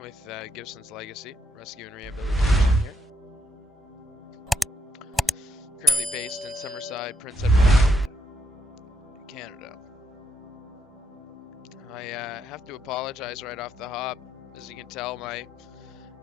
with Gibson's Legacy, Rescue and Rehabilitation here. Currently based in Summerside, Prince Edward, Canada. I have to apologize right off the hop. As you can tell, my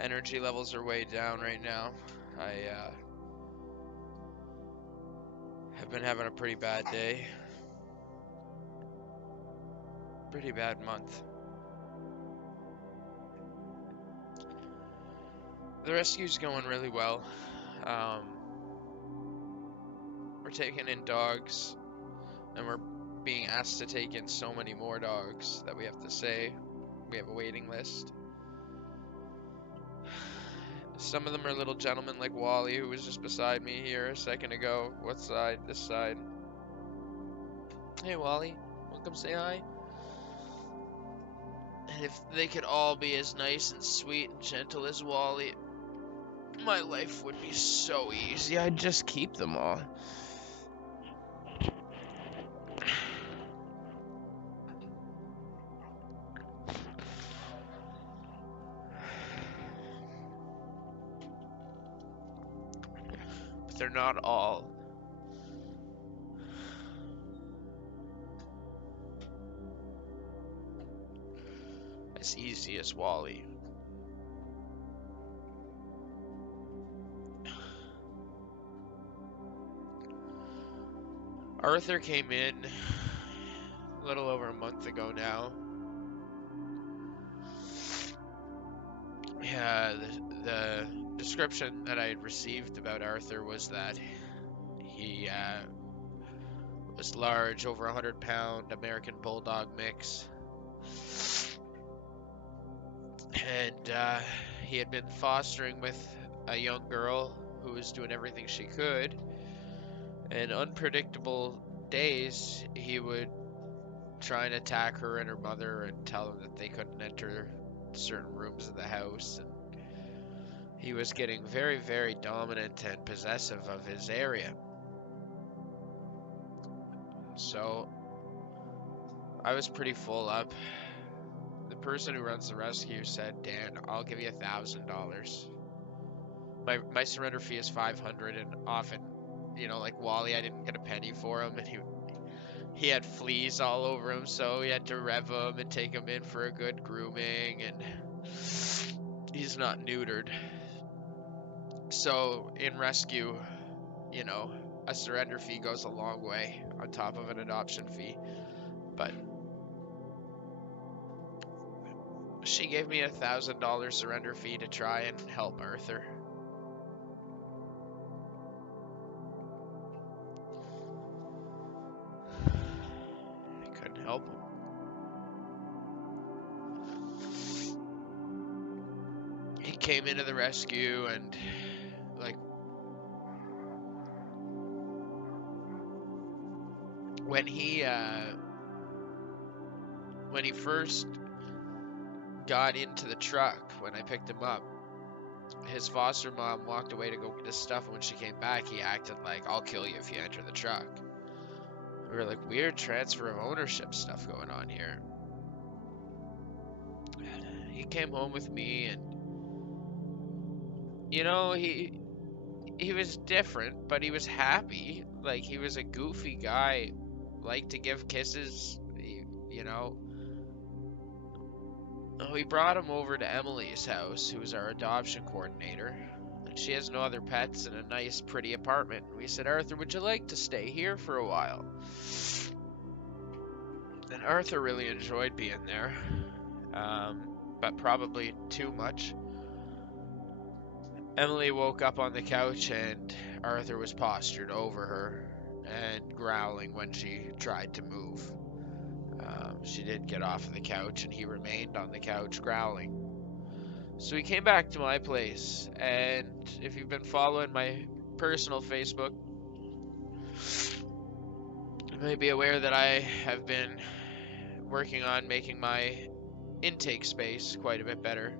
energy levels are way down right now. I have been having a pretty bad day. Pretty bad month. The rescue's going really well. We're taking in dogs, and we're being asked to take in so many more dogs that we have to say we have a waiting list. Some of them are little gentlemen like Wally, who was just beside me here a second ago. What side? This side. Hey Wally, wanna come say hi? And if they could all be as nice and sweet and gentle as Wally, my life would be so easy. I'd just keep them all. But they're not all. As easy as Wally. Arthur came in a little over a month ago now. Yeah, the description that I had received about Arthur was that he was large, over 100-pound American Bulldog mix. And he had been fostering with a young girl who was doing everything she could. And unpredictable days, he would try and attack her and her mother and tell them that they couldn't enter certain rooms of the house. And he was getting very, very dominant and possessive of his area. So I was pretty full up. The person who runs the rescue said, Dan, I'll give you $1,000. My surrender fee is $500, and often, you know, like Wally, I didn't get a penny for him, and he had fleas all over him, so we had to rev him and take him in for a good grooming, and he's not neutered. So in rescue, you know, a surrender fee goes a long way on top of an adoption fee. But she gave me $1,000 surrender fee to try and help Arthur. I couldn't help him. He came into the rescue and, like, when he first got into the truck, when I picked him up, his foster mom walked away to go get his stuff, and when she came back, he acted like, I'll kill you if you enter the truck. We were like, weird transfer of ownership stuff going on here. He came home with me, and, you know, he was different, but he was happy. Like, he was a goofy guy, liked to give kisses, you know. We brought him over to Emily's house, who's our adoption coordinator, and she has no other pets in a nice, pretty apartment. We said, Arthur, would you like to stay here for a while? And Arthur really enjoyed being there, but probably too much. Emily woke up on the couch, and Arthur was postured over her and growling when she tried to move. She did get off of the couch, and he remained on the couch growling. So he came back to my place, and if you've been following my personal Facebook, you may be aware that I have been working on making my intake space quite a bit better.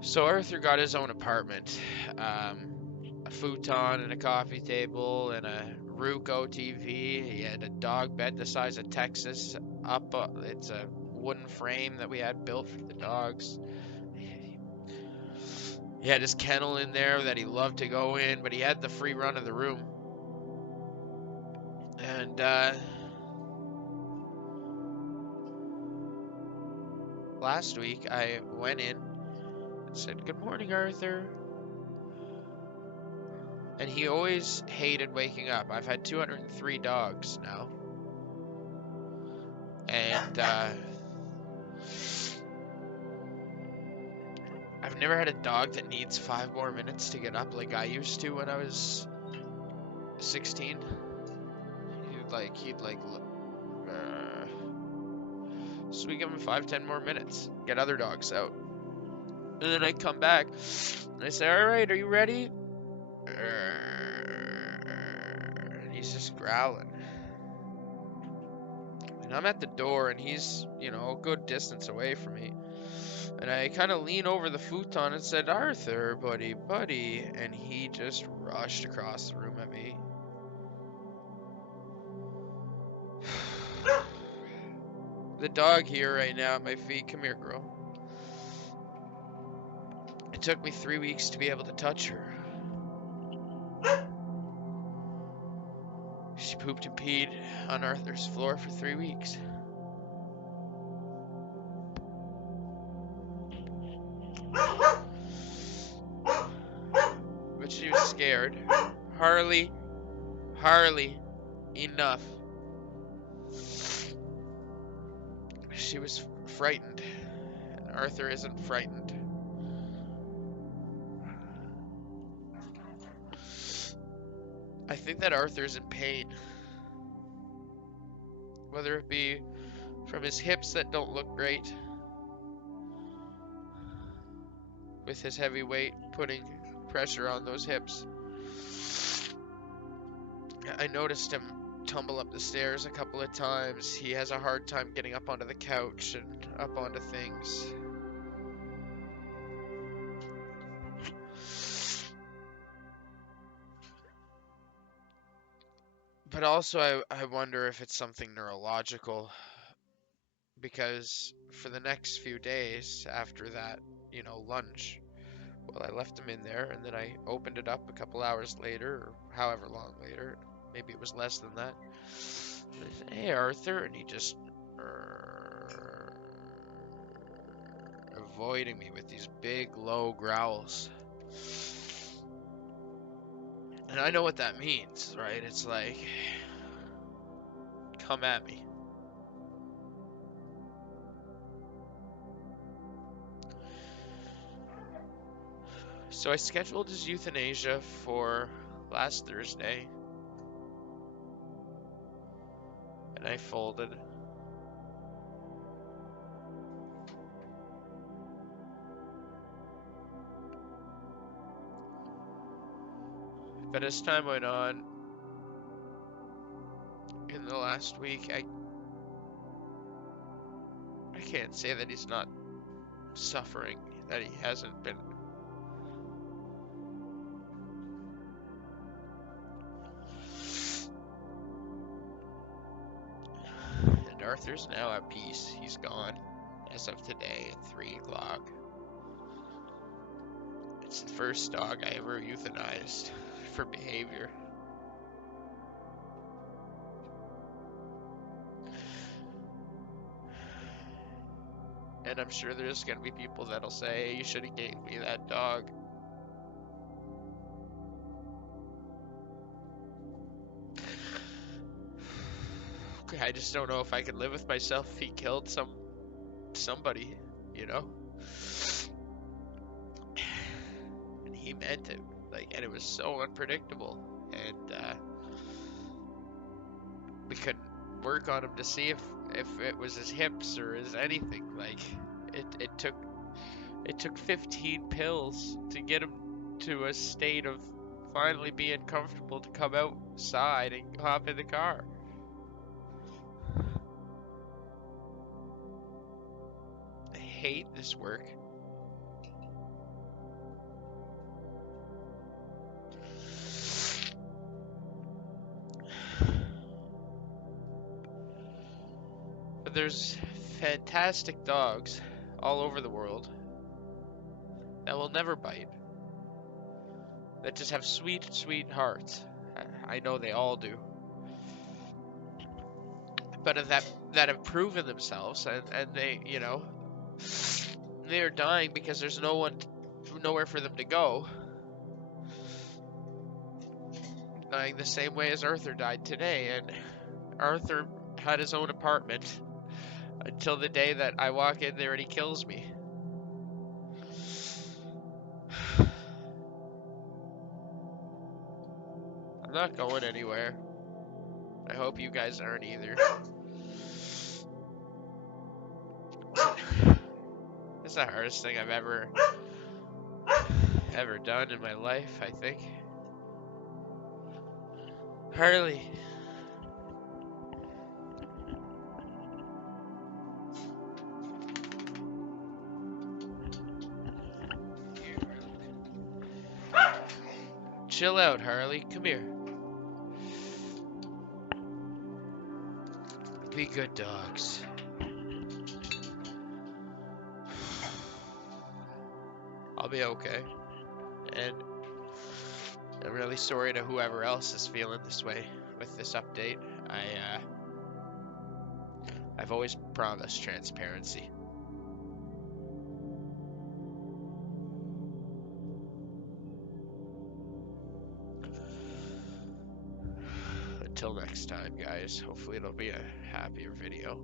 So Arthur got his own apartment, a futon and a coffee table and a Roku TV. He had a dog bed the size of Texas. It's a wooden frame that we had built for the dogs. He had his kennel in there that he loved to go in, but he had the free run of the room. And last week I went in and said, "Good morning, Arthur." And he always hated waking up. I've had 203 dogs now. And I've never had a dog that needs 5 more minutes to get up like I used to when I was 16. He'd like, so we give him 5-10 more minutes, get other dogs out. And then I come back and I say, "All right, are you ready?" And he's just growling. And I'm at the door and he's, a good distance away from me. And I kind of lean over the futon and said, "Arthur, buddy." And he just rushed across the room at me. The dog here right now at my feet. Come here, girl. It took me 3 weeks to be able to touch her. She pooped and peed on Arthur's floor for 3 weeks. But she was scared. Harley, enough. She was frightened, and Arthur isn't frightened. I think that Arthur's in pain. Whether it be from his hips that don't look great, with his heavy weight putting pressure on those hips. I noticed him tumble up the stairs a couple of times. He has a hard time getting up onto the couch and up onto things. But also I wonder if it's something neurological, because for the next few days after that, lunge, well, I left him in there and then I opened it up a couple hours later, or however long later, maybe it was less than that. And I said, "Hey, Arthur," and he just avoiding me with these big, low growls. And I know what that means, right? It's like, come at me. So I scheduled his euthanasia for last Thursday. And I folded. But as time went on, in the last week, I can't say that he's not suffering, that he hasn't been. And Arthur's now at peace. He's gone as of today at 3 o'clock. It's the first dog I ever euthanized for behavior. And I'm sure there's going to be people that'll say, "You should have gave me that dog." I just don't know if I could live with myself if he killed somebody, And he meant it, and it was so unpredictable, and we couldn't work on him to see if it was his hips or his anything. It took 15 pills to get him to a state of finally being comfortable to come outside and hop in the car. I hate this work. But there's fantastic dogs all over the world that will never bite, that just have sweet, sweet hearts. I know they all do. But that have proven themselves, and they, you know, they are dying because there's nowhere for them to go. Dying the same way as Arthur died today, and Arthur had his own apartment until the day that I walk in there and he kills me. I'm not going anywhere. I hope you guys aren't either. It's the hardest thing I've ever done in my life, I think. Harley. Chill out, Harley. Come here. Be good dogs. I'll be okay. And I'm really sorry to whoever else is feeling this way with this update. I've always promised transparency. Until next time, guys. Hopefully it'll be a happier video.